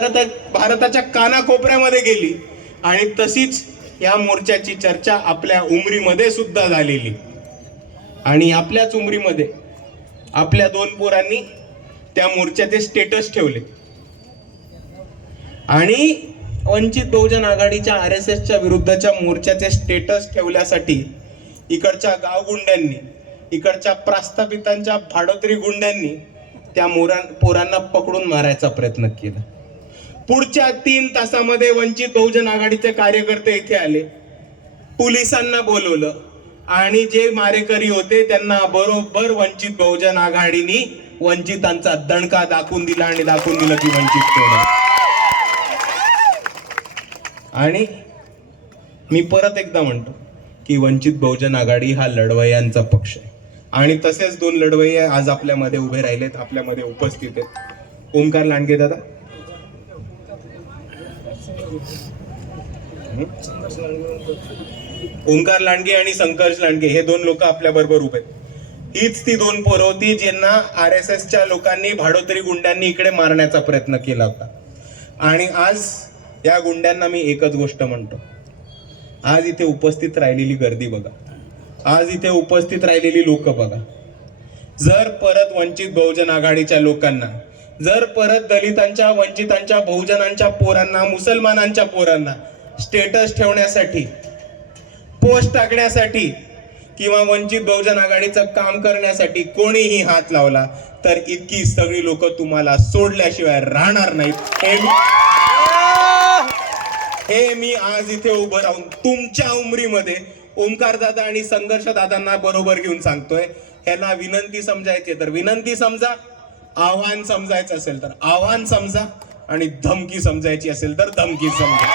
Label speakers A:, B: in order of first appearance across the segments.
A: भारताच्या कानाकोपऱ्यामध्ये गेली आणि तशीच या मोर्चाची चर्चा आपल्या उमरीमध्ये सुद्धा झालेली. आणि आपल्याच उमरीमध्ये आपल्या दोन पोरांनी त्या मोर्चाचे स्टेटस ठेवले. आणि वंचित बहुजन आघाडीच्या आर एस एसच्या विरुद्धच्या मोर्चाचे स्टेटस ठेवल्यासाठी इकडच्या गावगुंड्यांनी इकडच्या प्रास्थापितांच्या भाडोत्री गुंड्यांनी त्या मोरां पोरांना पकडून मारायचा प्रयत्न केला. पुढच्या तीन तासामध्ये वंचित बहुजन आघाडीचे कार्यकर्ते इथे आले. पोलिसांना बोलवलं. आणि जे मारेकरी होते त्यांना बरोबर वंचित बहुजन आघाडीनी वंचितांचा दणका दाखवून दिला आणि दाखवून दिलं की वंचित कोण आणि मी परत एकदा म्हणतो की वंचित बहुजन आघाडी हा लढवयांचा पक्ष आहे. आणि तसेच दोन लढवय्ये आज आपल्यामध्ये उभे राहिलेत आपल्यामध्ये उपस्थित आहेत. ओंकार लांडगे दादा ओंकार लांडगे आणि संकर्ष लांडगे हे दोन लोक आपल्या बरोबर उभे आहेत. हीच ती दोन पोरं होती ज्यांना आर एस एसच्या लोकांनी भाडोतरी गुंड्यांनी इकडे मारण्याचा प्रयत्न केला होता. आणि आज या गुंड्यांना मी एकच गोष्ट म्हणतो. आज इथे उपस्थित राहिलेली गर्दी बघा. आज इथे उपस्थित राहिलेली लोक बघा. जर परत वंचित बहुजन आघाडीच्या लोकांना जर परत दलितांच्या वंचितांच्या बहुजनांच्या पोरांना मुसलमानांच्या पोरांना स्टेटस ठेवण्यासाठी पोस्ट टाकण्यासाठी किंवा वंचित बहुजन आघाडीचं काम करण्यासाठी कोणीही हात लावला तर इतकी सगळी लोक तुम्हाला सोडल्याशिवाय राहणार नाहीत. हे मी- मी आज इथे उभं राहून तुमच्या उमरीमध्ये ओंकार दादा आणि संघर्ष दादांना बरोबर घेऊन सांगतोय. ह्याला विनंती समजायची तर विनंती समजा आव्हान समजायचं असेल तर आव्हान समजा आणि धमकी समजायची असेल तर धमकी समजा.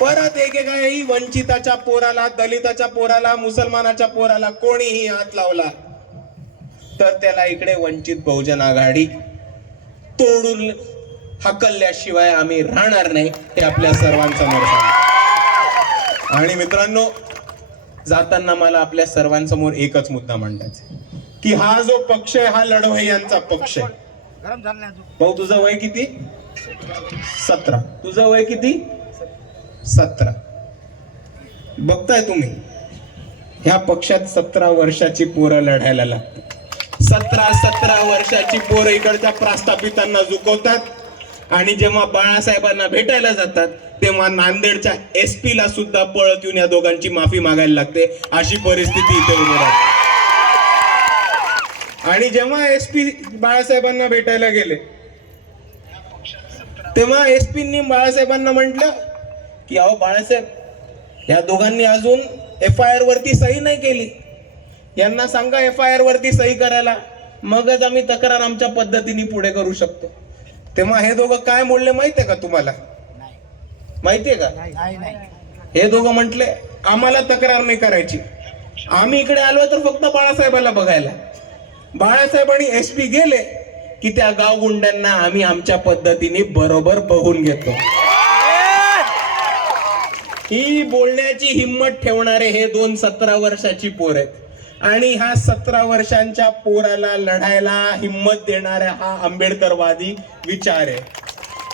A: परत एकेकाही वंचिताच्या पोराला दलिताच्या पोराला मुसलमानाच्या पोराला कोणीही हात लावला तर त्याला इकडे वंचित बहुजन आघाडी तोडून हकलल्याशिवाय आम्ही राहणार नाही हे आपल्या सर्वांसमोर आणि मित्रांनो जाताना मला आपल्या सर्वांसमोर एकच मुद्दा मांडायचा की हा जो पक्ष आहे हा लढवय्यांचा पक्ष आहे. भाऊ तुझं वय किती? सतरा. तुझं वय किती? सतरा. बघताय तुम्ही ह्या पक्षात सतरा वर्षाची पोरं लढायला लागतात. सतरा सतरा वर्षाची पोरं इकडच्या प्रस्थापितांना झुकवतात आणि जेव्हा बाळासाहेबांना भेटायला जातात तेव्हा नांदेडच्या एस पी ला सुद्धा पळत येऊन या दोघांची माफी मागायला लागते. अशी परिस्थिती इथे उभी राहते. आणि जेव्हा एस पी बाळासाहेबांना भेटायला गेले तेव्हा एस पीनी बाळासाहेबांना म्हटलं की अहो बाळासाहेब या दोघांनी अजून एफ आय आर वरती सही नाही केली. यांना सांगा एफ आय आर वरती सही करायला. मगच आम्ही तक्रार आमच्या पद्धतीने पुढे करू शकतो. तेव्हा हे दोघं काय बोलले माहितीये का तुम्हाला?
B: नाही
A: माहितीये का?
B: नाही नाही.
A: हे दोघं म्हटले आम्हाला तक्रार नाही करायची. आम्ही इकडे आलो तर फक्त बाळासाहेबाला बघायला. बाळासाहेब आणि एस पी गेले की त्या गावगुंड्यांना आम्ही आमच्या पद्धतीने बरोबर बघून घेतो. ही बोलण्याची हिंमत ठेवणारे हे दोन सतरा वर्षाची पोर आहेत. आणि ह्या सतरा वर्षांच्या पोराला लढायला हिंमत देणारा हा आंबेडकरवादी विचार आहे.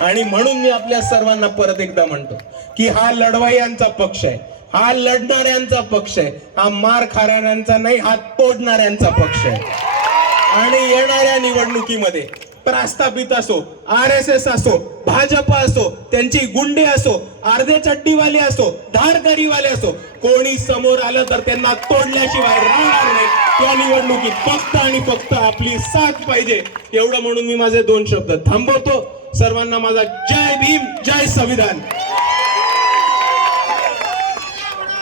A: आणि म्हणून मी आपल्या सर्वांना परत एकदा म्हणतो की हा लढवायांचा पक्ष आहे. हा लढणाऱ्यांचा पक्ष आहे. हा मार खाणाऱ्यांचा नाही हा तोडणाऱ्यांचा पक्ष आहे. आणि येणाऱ्या निवडणुकीमध्ये प्रस्थापित असो आर एस एस असो भाजप असो त्यांची गुंडे असो अर्धे चड्डीवाले असो धारदारीवाले असो कोणी समोर आलं तर त्यांना तोडल्याशिवाय राहणार नाही. त्या निवडणुकीत फक्त आणि फक्त आपली साथ पाहिजे. एवढं म्हणून मी माझे दोन शब्द थांबवतो. सर्वांना माझा जय भीम जय संविधान.